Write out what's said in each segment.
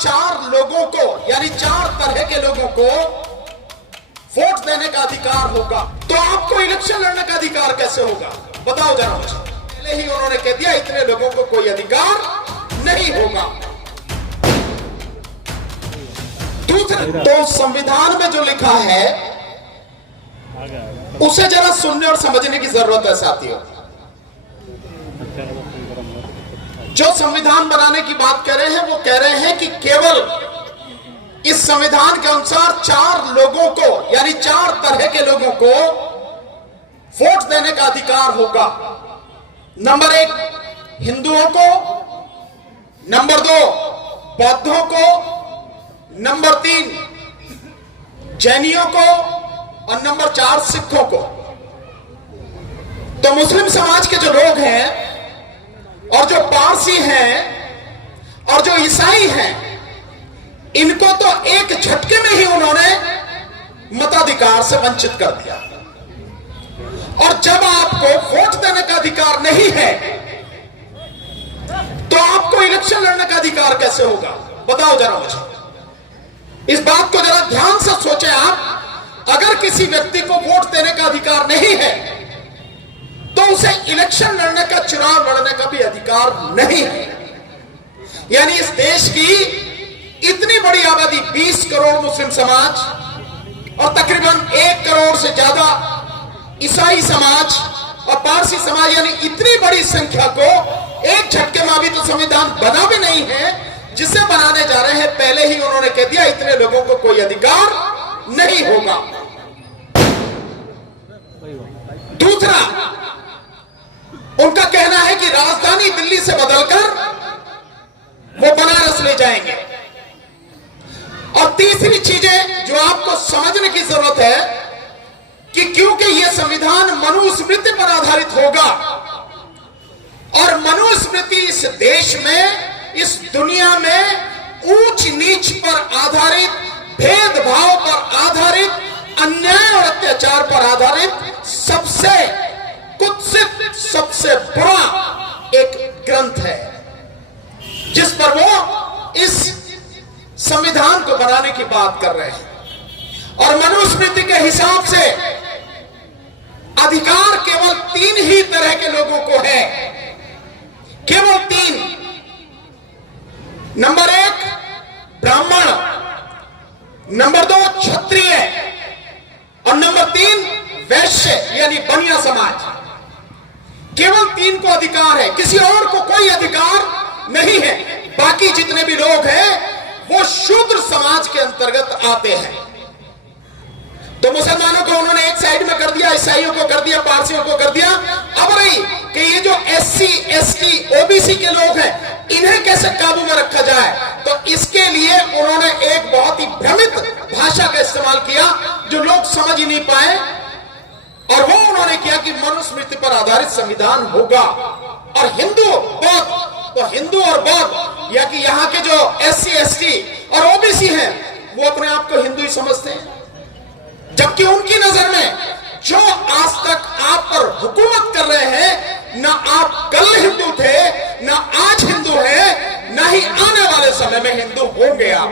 चार लोगों को, यानी चार तरह के लोगों को वोट देने का अधिकार होगा, तो आपको इलेक्शन लड़ने का अधिकार कैसे होगा? बताओ जरा मुझे। पहले ही उन्होंने कह दिया इतने लोगों को कोई अधिकार नहीं होगा। दूसरा, तो संविधान में जो लिखा है उसे जरा सुनने और समझने की जरूरत है साथियों। जो संविधान बनाने की बात कर रहे हैं वो कह रहे हैं कि केवल इस संविधान के अनुसार चार लोगों को, यानी चार तरह के लोगों को वोट देने का अधिकार होगा। नंबर 1 हिंदुओं को, नंबर 2 बौद्धों को, नंबर 3 जैनियों को और नंबर 4 सिखों को। तो मुस्लिम समाज के जो लोग हैं और जो पारसी हैं और जो ईसाई हैं, इनको तो एक झटके में ही उन्होंने मताधिकार से वंचित कर दिया। और जब आपको वोट देने का अधिकार नहीं है तो आपको इलेक्शन लड़ने का अधिकार कैसे होगा? बताओ जरा मुझे। इस बात को जरा ध्यान से सोचें आप। अगर किसी व्यक्ति को वोट देने का अधिकार नहीं है तो उसे इलेक्शन लड़ने का, चुनाव लड़ने का भी अधिकार नहीं है। यानी इस देश की इतनी बड़ी आबादी, 20 करोड़ मुस्लिम समाज और तकरीबन 1 करोड़ से ज्यादा ईसाई समाज और पारसी समाज, यानी इतनी बड़ी संख्या को एक झटके में, अभी तो संविधान बना भी नहीं है, जिसे बनाने जा रहे हैं पहले ही उन्होंने कह दिया इतने लोगों को कोई अधिकार नहीं होगा। दूसरा, उनका कहना है कि राजधानी दिल्ली से बदलकर वो बनारस ले जाएंगे। और तीसरी चीजें जो आपको समझने की जरूरत है कि क्योंकि यह संविधान मनुस्मृति पर आधारित होगा और मनुस्मृति इस देश में, इस दुनिया में ऊंच नीच पर आधारित, भेदभाव पर आधारित, अन्याय और अत्याचार पर आधारित सबसे कुत्सित, सबसे बुरा एक ग्रंथ है, जिस पर वो इस संविधान को बनाने की बात कर रहे हैं। और मनुस्मृति के हिसाब से अधिकार केवल 3 ही तरह के लोगों को है, केवल 3। नंबर 1 ब्राह्मण, नंबर 2 क्षत्रिय और नंबर 3 वैश्य यानी बनिया समाज। केवल 3 को अधिकार है, किसी और को कोई अधिकार नहीं है। बाकी जितने भी लोग हैं वो शूद्र समाज के अंतर्गत आते हैं। तो मुसलमानों को उन्होंने एक साइड में कर दिया, ईसाइयों को कर दिया, पारसियों को कर दिया। अब रही कि ये जो SC, ST, OBC के लोग हैं, इन्हें कैसे काबू में रखा जाए, तो इसके लिए उन्होंने एक बहुत ही भ्रमित भाषा का इस्तेमाल किया जो लोग समझ ही नहीं पाए। और वो उन्होंने किया कि मनुस्मृति पर आधारित संविधान होगा। और हिंदू, बौद्ध, तो हिंदू और बौद्ध या कि यहाँ के जो SC, ST और OBC हैं, वो अपने आप को हिंदू ही समझते हैं, जबकि उनकी नजर में जो आज तक आप पर हुकूमत कर रहे हैं, ना आप कल हिंदू थे, ना आज हिंदू हैं, ना ही आने वाले समय में हिंदू होंगे आप।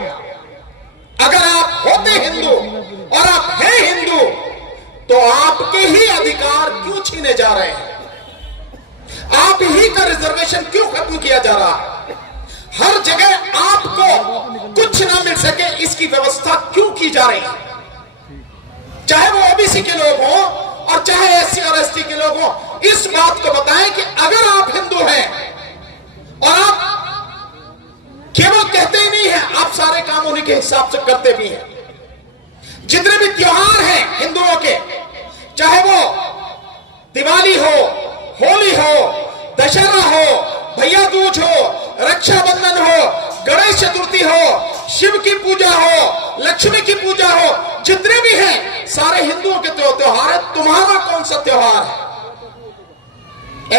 अगर आप होते हिंदू और आप हैं हिंदू तो आपके ही अधिकार क्यों छीने जा रहे हैं? आप ही का रिजर्वेशन क्यों खत्म किया जा रहा है? हर जगह आपको कुछ ना मिल सके इसकी व्यवस्था क्यों की जा रही है? चाहे वो OBC के लोग हों और चाहे SC और ST के लोग हों, इस बात को बताएं कि अगर आप हिंदू हैं और आप केवल कहते ही नहीं हैं, आप सारे काम उन्हीं के हिसाब से करते भी हैं। जितने भी त्योहार हैं हिंदुओं के, चाहे वो दिवाली हो, होली हो, दशहरा हो, भैया दूज हो, रक्षाबंधन हो, गणेश चतुर्थी हो, शिव की पूजा हो, लक्ष्मी की पूजा हो, जितने भी हैं सारे हिंदुओं के त्योहार है। तुम्हारा कौन सा त्योहार है?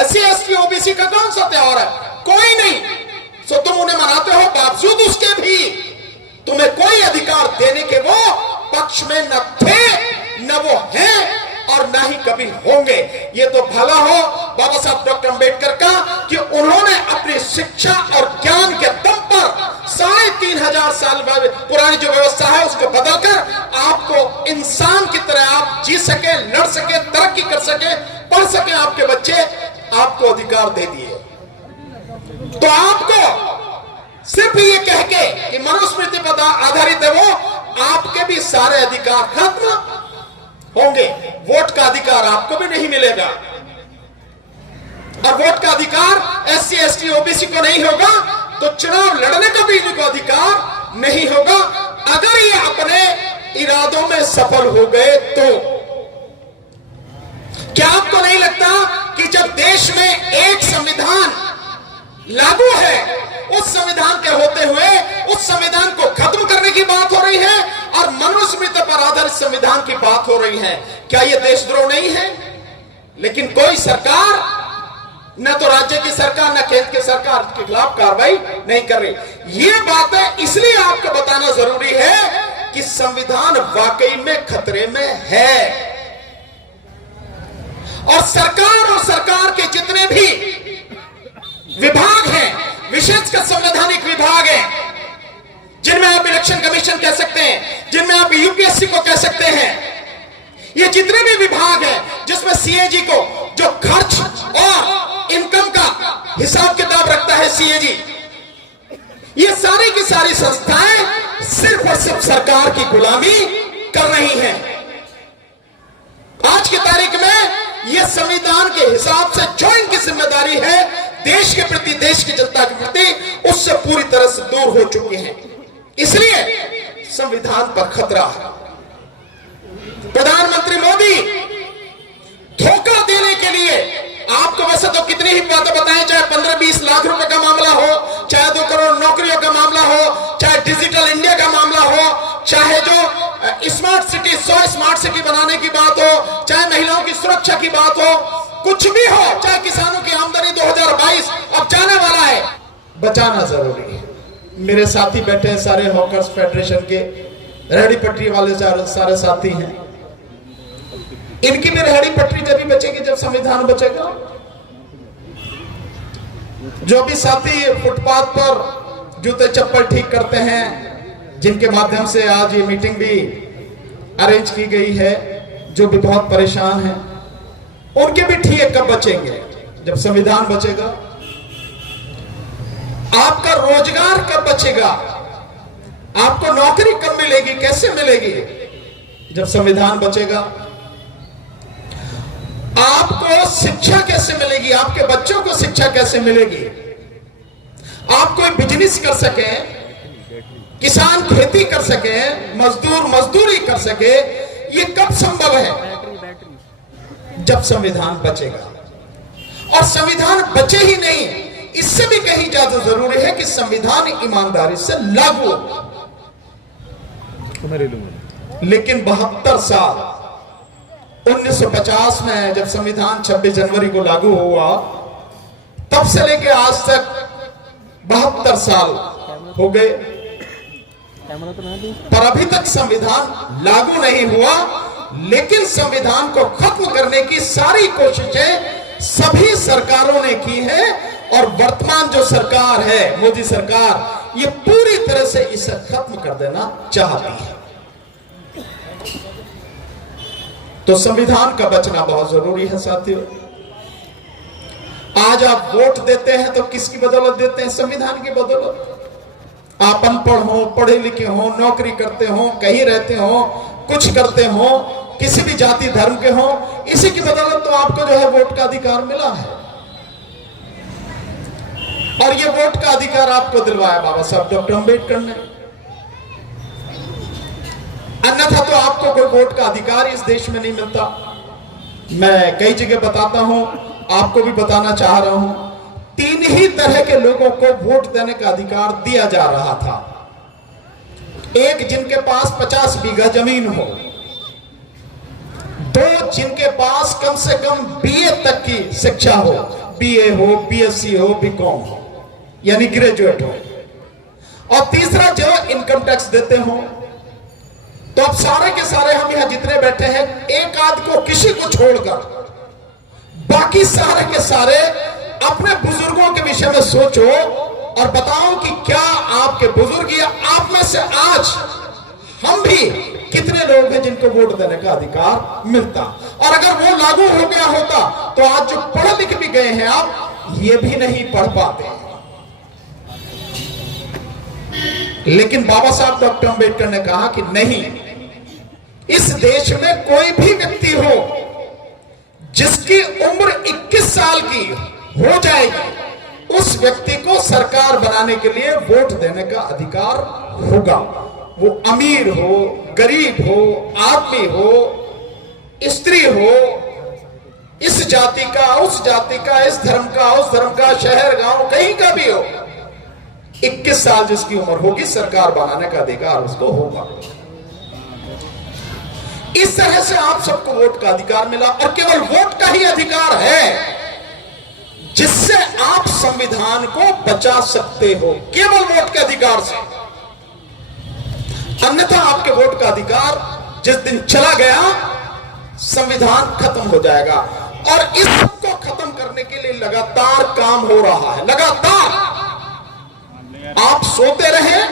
SC, ST, OBC का कौन सा त्योहार है? कोई नहीं। तो तुम उन्हें मनाते हो, बावजूद उसके भी तुम्हें कोई अधिकार देने के वो पक्ष में न थे, न वो हैं और ना ही कभी होंगे। ये तो भला हो बाबा साहब डॉक्टर अंबेडकर का कि उन्होंने अपनी शिक्षा और ज्ञान के दम पर 3,500 साल पुरानी जो व्यवस्था है उसको बदलकर आपको इंसान की तरह आप जी सके, लड़ सके, तरक्की कर सके, पढ़ सके, आपके बच्चे आपको अधिकार दे दिए। तो आपको सिर्फ ये कह के कि मनुस्मृति पर आधारित है वो, आपके भी सारे अधिकार खत्म होंगे। वोट का अधिकार आपको भी नहीं मिलेगा, और वोट का अधिकार SC ST OBC को नहीं होगा, तो चुनाव लड़ने का भी इनको अधिकार नहीं होगा। अगर ये अपने इरादों में सफल हो गए तो क्या आपको नहीं लगता कि जब देश में एक संविधान लागू है, उस संविधान के होते हुए उस संविधान को खत्म करने की बात हो रही है और मनुस्मृति पर आधारित संविधान की बात हो रही है, क्या यह देशद्रोह नहीं है? लेकिन कोई सरकार, न तो राज्य की सरकार न केंद्र की सरकार के खिलाफ कार्रवाई नहीं कर रही। ये बातें इसलिए आपको बताना जरूरी है कि संविधान वाकई में खतरे में है, और सरकार के जितने भी विभाग हैं, विशेषकर संवैधानिक विभाग हैं, जिनमें आप इलेक्शन कमीशन कह सकते हैं, जिनमें आप UPSC को कह सकते हैं, ये जितने भी विभाग हैं जिसमें CAG को जो खर्च और इनकम का हिसाब किताब रखता है CAG, ये सारी की सारी संस्थाएं सिर्फ और सिर्फ सरकार की गुलामी कर रही हैं। आज की तारीख में यह संविधान के हिसाब से जो इनकी जिम्मेदारी है देश के प्रति, देश की जनता के प्रति, उससे पूरी तरह से दूर हो चुके हैं। इसलिए संविधान पर खतरा है। प्रधानमंत्री मोदी धोखा देने के लिए आपको वैसे तो कितनी ही बातें बताएं, चाहे 15-20 लाख रुपए का मामला हो, चाहे 2 करोड़ नौकरियों का मामला हो, चाहे डिजिटल इंडिया का मामला हो, चाहे जो स्मार्ट सिटी 100 स्मार्ट सिटी बनाने की बात हो, चाहे महिलाओं की सुरक्षा की बात हो, कुछ भी हो, चाहे किसानों की आमदनी 2022 अब जाने वाला है, बचाना जरूरी है। मेरे साथी बैठे हैं सारे हॉकर्स फेडरेशन के, रेहड़ी पटरी वाले सारे साथी हैं, इनकी भी रेहड़ी पटरी जब भी बचेगी जब संविधान बचेगा। जो भी साथी फुटपाथ पर जूते चप्पल ठीक करते हैं, जिनके माध्यम से आज ये मीटिंग भी अरेंज की गई है, जो भी बहुत परेशान हैं, उनके भी ठीक कब बचेंगे? जब संविधान बचेगा। आपका रोजगार कब बचेगा? आपको नौकरी कब मिलेगी, कैसे मिलेगी? जब संविधान बचेगा। आपको शिक्षा कैसे मिलेगी? आपके बच्चों को शिक्षा कैसे मिलेगी? आप कोई बिजनेस कर सके, किसान खेती कर सके, मजदूर मजदूरी कर सके, ये कब संभव है? जब संविधान बचेगा। और संविधान बचे ही नहीं, इससे भी कहीं ज्यादा जरूरी है कि संविधान ईमानदारी से लागू हो। लेकिन 72 साल 1950 में जब संविधान 26 जनवरी को लागू हुआ, तब से लेके आज तक 72 साल हो गए, पर अभी तक संविधान लागू नहीं हुआ। लेकिन संविधान को खत्म करने की सारी कोशिशें सभी सरकारों ने की है, और वर्तमान जो सरकार है, मोदी सरकार, ये पूरी तरह से इसे खत्म कर देना चाहती है। तो संविधान का बचना बहुत जरूरी है साथियों। आज आप वोट देते हैं तो किसकी बदौलत देते हैं? संविधान की बदौलत। आप अनपढ़ हो, पढ़े लिखे हो, नौकरी करते हो, कहीं रहते हो, कुछ करते हो, किसी भी जाति धर्म के हो, इसी की बदौलत तो आपको जो है वोट का अधिकार मिला है। और ये वोट का अधिकार आपको दिलवाया बाबा साहब डॉक्टर अंबेडकर ने। अन्यथा तो आपको कोई वोट का अधिकार इस देश में नहीं मिलता। मैं कई जगह बताता हूं, आपको भी बताना चाह रहा हूं, 3 ही तरह के लोगों को वोट देने का अधिकार दिया जा रहा था। एक, जिनके पास 50 बीघा जमीन हो। 2, जिनके पास कम से कम BA तक की शिक्षा हो, BA हो, BSc हो, BCom हो, यानी ग्रेजुएट हो। और तीसरा, जो इनकम टैक्स देते हो। तो अब सारे के सारे हम यहां जितने बैठे हैं, एक आध को, किसी को छोड़कर बाकी सारे के सारे अपने बुजुर्गों के विषय में सोचो और बताओ कि क्या आपके बुजुर्ग या आप में से आज हम भी कितने लोग हैं जिनको वोट देने का अधिकार मिलता। और अगर वो लागू हो गया होता तो आज जो पढ़ लिख भी गए हैं आप, ये भी नहीं पढ़ पाते। लेकिन बाबा साहब डॉक्टर अंबेडकर ने कहा कि नहीं, इस देश में कोई भी व्यक्ति हो जिसकी उम्र 21 साल की हो जाएगी, उस व्यक्ति को सरकार बनाने के लिए वोट देने का अधिकार होगा। वो अमीर हो, गरीब हो, आदमी हो, स्त्री हो, इस जाति का, उस जाति का, इस धर्म का, उस धर्म का, शहर गांव कहीं का भी हो, 21 साल जिसकी उम्र होगी, सरकार बनाने का अधिकार उसको होगा। इस तरह से आप सबको वोट का अधिकार मिला, और केवल वोट का ही अधिकार है जिससे आप संविधान को बचा सकते हो, केवल वोट के अधिकार से। अन्यथा आपके वोट का अधिकार जिस दिन चला गया, संविधान खत्म हो जाएगा। और इस सबको खत्म करने के लिए लगातार काम हो रहा है, लगातार। आप सोते रहे,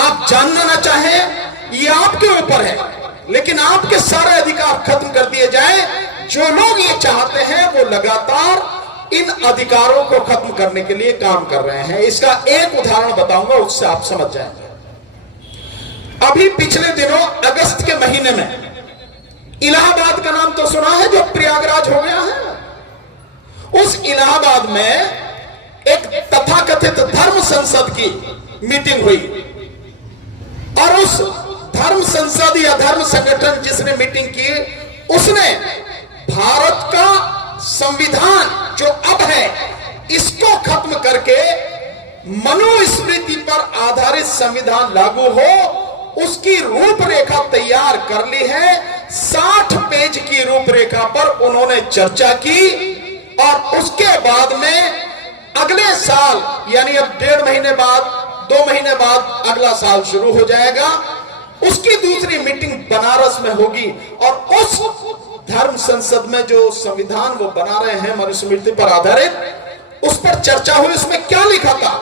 आप जानना ना चाहें, ये आपके ऊपर है, लेकिन आपके सारे अधिकार खत्म कर दिए जाए। जो लोग ये चाहते हैं वो लगातार इन अधिकारों को खत्म करने के लिए काम कर रहे हैं। इसका एक उदाहरण बताऊंगा, उससे आप समझ जाएंगे। अभी पिछले दिनों अगस्त के महीने में इलाहाबाद का नाम तो सुना है, जो प्रयागराज हो गया है। उस इलाहाबाद में एक तथाकथित धर्म संसद की मीटिंग हुई, और उस धर्म संसद या धर्म संगठन जिसने मीटिंग की, उसने भारत का संविधान जो अब है, इसको खत्म करके मनुस्मृति पर आधारित संविधान लागू हो, उसकी रूपरेखा तैयार कर ली है। 60 पेज की रूपरेखा पर उन्होंने चर्चा की, और उसके बाद में अगले साल, यानी अब 1.5 महीने बाद, 2 महीने बाद अगला साल शुरू हो जाएगा, उसकी दूसरी मीटिंग बनारस में होगी। और उस धर्म संसद में जो संविधान वो बना रहे हैं मनुस्मृति पर आधारित, उस पर चर्चा हुई। उसमें क्या लिखा था,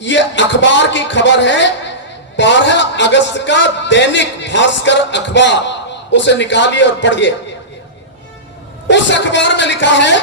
ये अखबार की खबर है, 12 अगस्त का दैनिक भास्कर अखबार, उसे निकालिए और पढ़िए। उस अखबार में लिखा है